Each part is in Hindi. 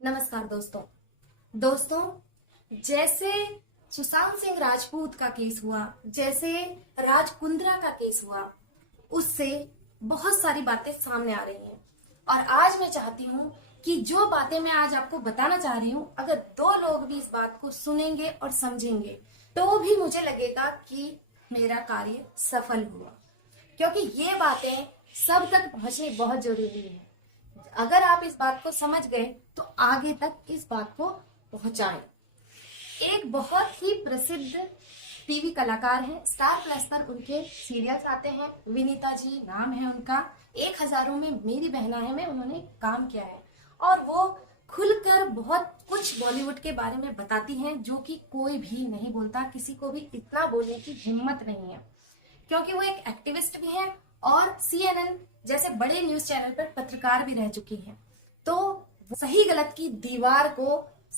नमस्कार दोस्तों। दोस्तों, जैसे सुशांत सिंह राजपूत का केस हुआ, जैसे राज कुंद्रा का केस हुआ, उससे बहुत सारी बातें सामने आ रही हैं। और आज मैं चाहती हूँ कि जो बातें मैं आज आपको बताना चाह रही हूँ, अगर दो लोग भी इस बात को सुनेंगे और समझेंगे तो भी मुझे लगेगा कि मेरा कार्य सफल हुआ। क्योंकि ये बातें सब तक पहुंचनी बहुत जरूरी है। अगर आप इस बात को समझ गए तो आगे तक इस बात को पहुंचाएं। एक बहुत ही प्रसिद्ध टीवी कलाकार हैं, स्टार प्लस पर उनके सीरियल्स आते हैं। विनीता जी नाम है उनका। 1000 में मेरी बहना है में उन्होंने काम किया है और वो खुलकर बहुत कुछ बॉलीवुड के बारे में बताती हैं, जो कि कोई भी नहीं बोलता। किसी को भी इतना बोलने की हिम्मत नहीं है, क्योंकि वो एक एक्टिविस्ट भी हैं और CNN जैसे बड़े न्यूज चैनल पर पत्रकार भी रह चुकी हैं। तो वो सही गलत की दीवार को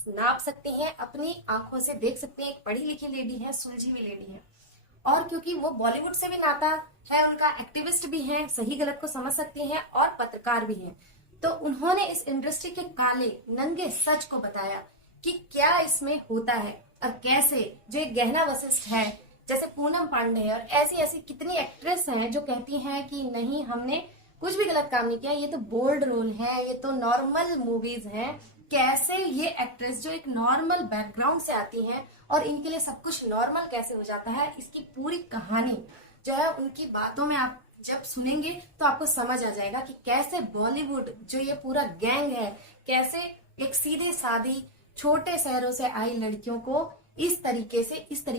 नाप सकती हैं, अपनी आंखों से देख सकती हैं। एक पढ़ी लिखी लेडी है, सुलझी हुई लेडी है। और क्योंकि वो बॉलीवुड से भी नाता है उनका, एक्टिविस्ट भी हैं, सही गलत को समझ सकती हैं और पत्रकार भी हैं, तो उन्होंने इस इंडस्ट्री के काले नंगे सच को बताया कि क्या इसमें होता है और कैसे। जो एक गहना वशिष्ठ है, जैसे पूनम पांडे है, और ऐसी ऐसी कितनी एक्ट्रेस हैं जो कहती हैं कि नहीं, हमने कुछ भी गलत काम नहीं किया, ये तो बोल्ड रोल है, ये तो नॉर्मल मूवीज हैं। कैसे ये एक्ट्रेस जो एक नॉर्मल बैकग्राउंड से आती हैं और इनके लिए सब कुछ नॉर्मल कैसे हो जाता है, इसकी पूरी कहानी जो है उनकी बातों में आप जब सुनेंगे तो आपको समझ आ जाएगा कि कैसे बॉलीवुड जो ये पूरा गैंग है, कैसे एक सीधे सादी छोटे शहरों से आई लड़कियों को इस तरीके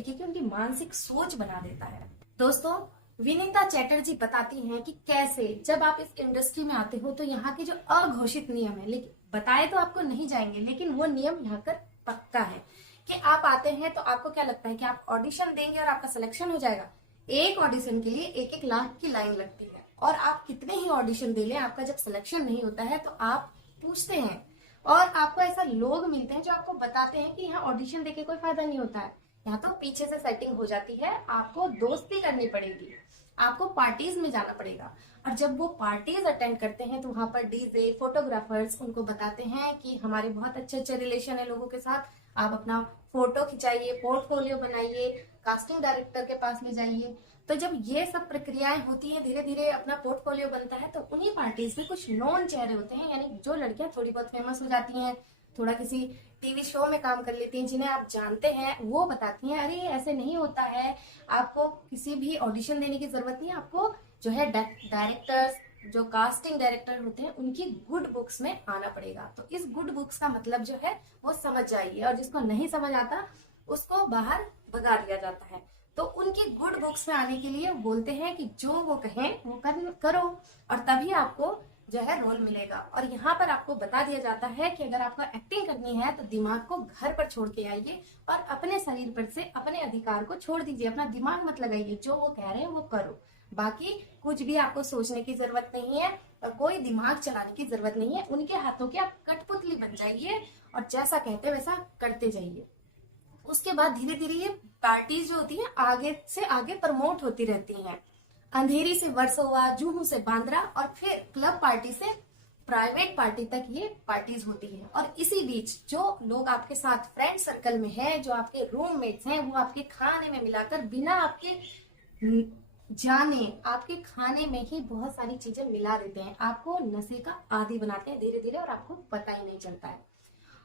की उनकी मानसिक सोच बना देता है। दोस्तों, विनीता चैटर्जी बताती हैं कि कैसे जब आप इस इंडस्ट्री में आते हो तो यहाँ के जो अघोषित नियम है, लेकिन बताए तो आपको नहीं जाएंगे, लेकिन वो नियम यहाँ कर पक्का है कि आप आते हैं तो आपको क्या लगता है कि आप ऑडिशन देंगे और आपका सिलेक्शन हो जाएगा। एक ऑडिशन के लिए 1-1 लाख की लाइन लगती है और आप कितने ही ऑडिशन दे लें, आपका जब सिलेक्शन नहीं होता है तो आप पूछते हैं और आपको ऐसा लोग मिलते हैं जो आपको बताते हैं कि यहाँ ऑडिशन देके कोई फायदा नहीं होता है, यहाँ तो पीछे से सेटिंग हो जाती है, आपको दोस्ती करनी पड़ेगी, आपको पार्टीज में जाना पड़ेगा। और जब वो पार्टीज अटेंड करते हैं तो वहां पर डीजे फोटोग्राफर्स उनको बताते हैं कि हमारे बहुत अच्छे अच्छे रिलेशन है लोगों के साथ, आप अपना फोटो खिंचाइए, पोर्टफोलियो बनाइए, कास्टिंग डायरेक्टर के पास ले जाइए। तो जब ये सब प्रक्रियाएं होती हैं, धीरे धीरे अपना पोर्टफोलियो बनता है, तो उन्हीं पार्टीज में कुछ नॉन चेहरे होते हैं, यानी जो लड़कियां थोड़ी बहुत फेमस हो जाती हैं, थोड़ा किसी टीवी शो में काम कर लेती हैं, जिन्हें आप जानते हैं, वो बताती हैं अरे ऐसे नहीं होता है, आपको किसी भी ऑडिशन देने की जरूरत नहीं है, आपको जो है डायरेक्टर्स, जो कास्टिंग डायरेक्टर होते हैं, उनकी गुड बुक्स में आना पड़ेगा। तो इस गुड बुक्स का मतलब जो है वो समझ जाइए, और जिसको नहीं समझ आता उसको बाहर भगा दिया जाता है। तो उनकी गुड बुक्स में आने के लिए बोलते हैं कि जो वो कहें वो करो, और तभी आपको जो है रोल मिलेगा। और यहाँ पर आपको बता दिया जाता है कि अगर आपको एक्टिंग करनी है तो दिमाग को घर पर छोड़ के आइए और अपने शरीर पर से अपने अधिकार को छोड़ दीजिए, अपना दिमाग मत लगाइए, जो वो कह रहे हैं वो करो। बाकी कुछ भी आपको सोचने की जरूरत नहीं है और कोई दिमाग चलाने की जरूरत नहीं है, उनके हाथों की आप कठपुतली बन जाइए और जैसा कहते वैसा करते जाइए। उसके बाद धीरे धीरे ये पार्टीज जो होती है आगे से आगे प्रमोट होती रहती हैं। अंधेरी से वर्सोवा, जुहू से बांद्रा और फिर क्लब पार्टी से प्राइवेट पार्टी तक ये पार्टीज होती है। और इसी बीच जो लोग आपके साथ फ्रेंड सर्कल में हैं, जो आपके रूममेट्स हैं, वो आपके खाने में मिलाकर बिना आपके जाने आपके खाने में ही बहुत सारी चीजें मिला देते हैं, आपको नशे का आदी बनाते हैं धीरे धीरे और आपको पता ही नहीं चलता है।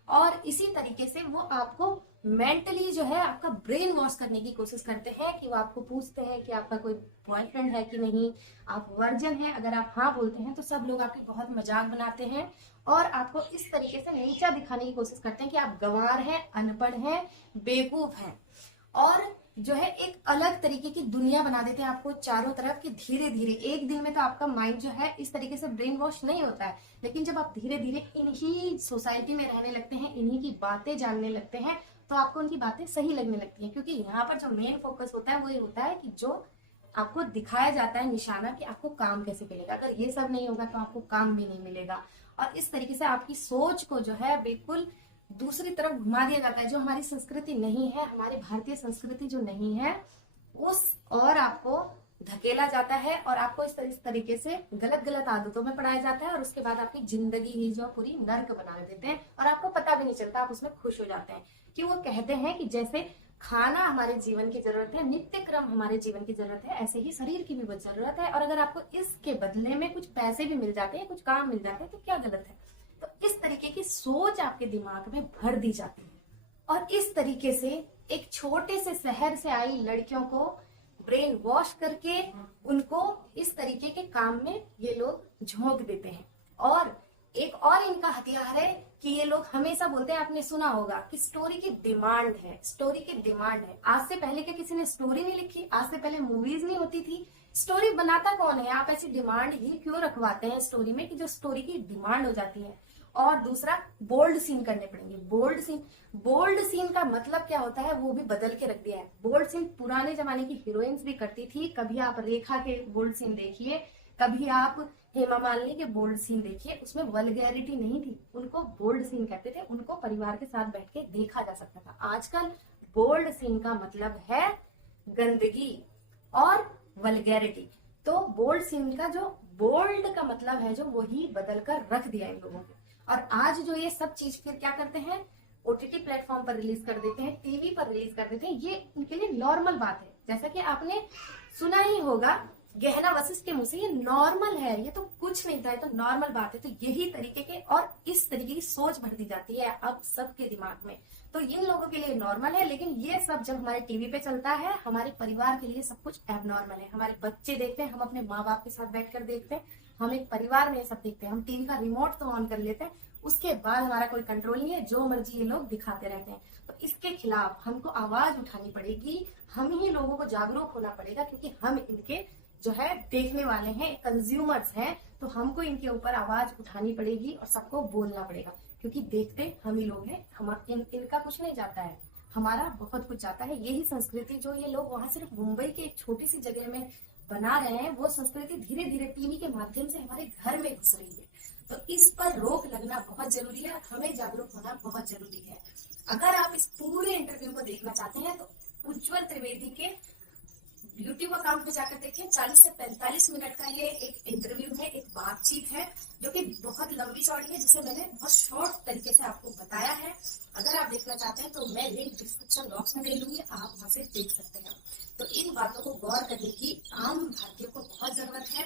और इसी तरीके से वो आपको मेंटली जो है आपका ब्रेन वॉश करने की कोशिश करते हैं कि वो आपको पूछते हैं कि आपका कोई बॉयफ्रेंड है कि नहीं, आप वर्जन हैं। अगर आप हाँ बोलते हैं तो सब लोग आपकी बहुत मजाक बनाते हैं और आपको इस तरीके से नीचा दिखाने की कोशिश करते हैं कि आप गंवार हैं, अनपढ़ हैं, बेवकूफ हैं, और जो है एक अलग तरीके की दुनिया बना देते हैं आपको चारों तरफ की। धीरे धीरे एक दिन में तो आपका माइंड जो है इस तरीके से ब्रेन वॉश नहीं होता है, लेकिन जब आप धीरे धीरे इन्हीं सोसाइटी में रहने लगते हैं, इन्हीं की बातें जानने लगते हैं, तो आपको उनकी बातें सही लगने लगती हैं। क्योंकि यहाँ पर जो मेन फोकस होता है वो ये होता है कि जो आपको दिखाया जाता है निशाना कि आपको काम कैसे मिलेगा, अगर ये सब नहीं होगा तो आपको काम भी नहीं मिलेगा। और इस तरीके से आपकी सोच को जो है बिल्कुल दूसरी तरफ घुमा दिया जाता है। जो हमारी संस्कृति नहीं है, हमारी भारतीय संस्कृति जो नहीं है, उस और आपको धकेला जाता है और आपको इस तरीके से गलत गलत आदतों में पढ़ाया जाता है और उसके बाद आपकी जिंदगी ही जो पूरी नर्क बना देते हैं और आपको पता भी नहीं चलता, आप उसमें खुश हो जाते हैं। कि वो कहते हैं कि जैसे खाना हमारे जीवन की जरूरत है, नित्य क्रम हमारे जीवन की जरूरत है, ऐसे ही शरीर की भी बहुत जरूरत है। और अगर आपको इसके बदले में कुछ पैसे भी मिल जाते हैं, कुछ काम मिल जाते हैं, तो क्या गलत है। तो इस तरीके की सोच आपके दिमाग में भर दी जाती है और इस तरीके से एक छोटे से शहर से आई लड़कियों को ब्रेन वॉश करके उनको इस तरीके के काम में ये लोग झोंक देते हैं। और एक और इनका हथियार है कि ये लोग हमेशा बोलते हैं, आपने सुना होगा कि स्टोरी की डिमांड है, स्टोरी की डिमांड है। आज से पहले क्या किसी ने स्टोरी नहीं लिखी? आज से पहले मूवीज नहीं होती थी? स्टोरी बनाता कौन है? आप ऐसी डिमांड ही क्यों रखवाते हैं स्टोरी में कि जो स्टोरी की डिमांड हो जाती है। और दूसरा, बोल्ड सीन करने पड़ेंगे। बोल्ड सीन का मतलब क्या होता है वो भी बदल के रख दिया है। बोल्ड सीन पुराने जमाने की हीरोइंस भी करती थी। कभी आप रेखा के बोल्ड सीन देखिए, कभी आप हेमा मालिनी के बोल्ड सीन देखिए, उसमें वल्गैरिटी नहीं थी, उनको बोल्ड सीन कहते थे। उनको परिवार के साथ बैठ के देखा जा सकता था। आजकल बोल्ड सीन का मतलब है गंदगी और वल्गैरिटी। तो बोल्ड सीन का जो बोल्ड का मतलब है जो वही बदल कर रख दिया इन लोगों ने। और आज जो ये सब चीज फिर क्या करते हैं, ओटीटी प्लेटफॉर्म पर रिलीज कर देते हैं, टीवी पर रिलीज कर देते हैं। ये उनके लिए नॉर्मल बात है। जैसा कि आपने सुना ही होगा गहना वशिष्ठ के मुंह से, ये नॉर्मल है, ये तो कुछ नहीं था, ये तो नॉर्मल बात है। तो यही तरीके के और इस तरीके की सोच भर दी जाती है अब सबके दिमाग में। तो इन लोगों के लिए नॉर्मल है, लेकिन ये सब जब हमारे टीवी पे चलता है, हमारे परिवार के लिए सब कुछ एबनॉर्मल है। हमारे बच्चे देखते हैं, हम अपने माँ बाप के साथ बैठकर देखते हैं, हम एक परिवार में सब देखते हैं। हम टीवी का रिमोट तो ऑन कर लेते हैं, उसके बाद हमारा कोई कंट्रोल नहीं है, जो मर्जी ये लोग दिखाते रहते हैं। तो इसके खिलाफ हमको आवाज उठानी पड़ेगी, हम ही लोगों को जागरूक होना पड़ेगा, क्योंकि हम इनके जो है देखने वाले हैं, कंज्यूमर्स हैं। तो हमको इनके ऊपर आवाज उठानी पड़ेगी और सबको बोलना पड़ेगा, क्योंकि देखते हम ही लोग हैं। इनका कुछ नहीं जाता है, हमारा बहुत कुछ जाता है। यही संस्कृति जो ये लोग वहां सिर्फ मुंबई के एक छोटी सी जगह में बना रहे हैं, वो संस्कृति धीरे धीरे टीवी के माध्यम से हमारे घर में घुस रही है। तो इस पर रोक लगना बहुत जरूरी है, हमें जागरूक होना बहुत जरूरी है। अगर आप इस पूरे इंटरव्यू को देखना चाहते हैं तो उज्जवल त्रिवेदी के यूट्यूब अकाउंट में जाकर देखिए। 40 से 45 मिनट का ये एक इंटरव्यू है, एक बातचीत है जो कि बहुत लंबी चौड़ी है, जिसे मैंने बहुत शॉर्ट तरीके से आपको बताया है। अगर आप देखना चाहते हैं तो मैं लिंक डिस्क्रिप्शन बॉक्स में दे दूंगी, आप वहां से देख सकते हैं। तो इन बातों को गौर करने की आम भारतीयों को बहुत जरूरत है।